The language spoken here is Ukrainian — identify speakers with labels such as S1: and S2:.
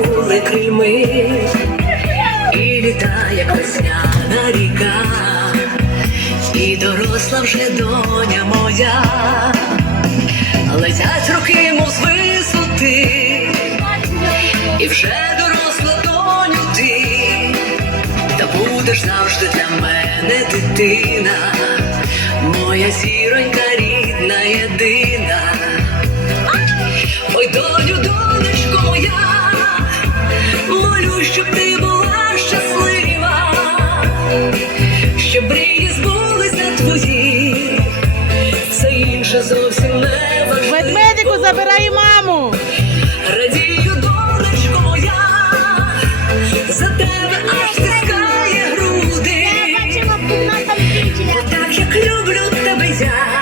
S1: були крильми, і літає весняна ріка, і доросла вже доня моя, летять руки йому з висоти, і вже доросла доню ти, та будеш завжди для мене дитина, моя сіронька. вже зовсім не важливо. Ведмедику забирай
S2: маму.
S1: Радію, донечко моя, за тебе аж стискає груди. Я бачимо
S3: кімната закінчення.
S1: Отак, як люблю тебе я.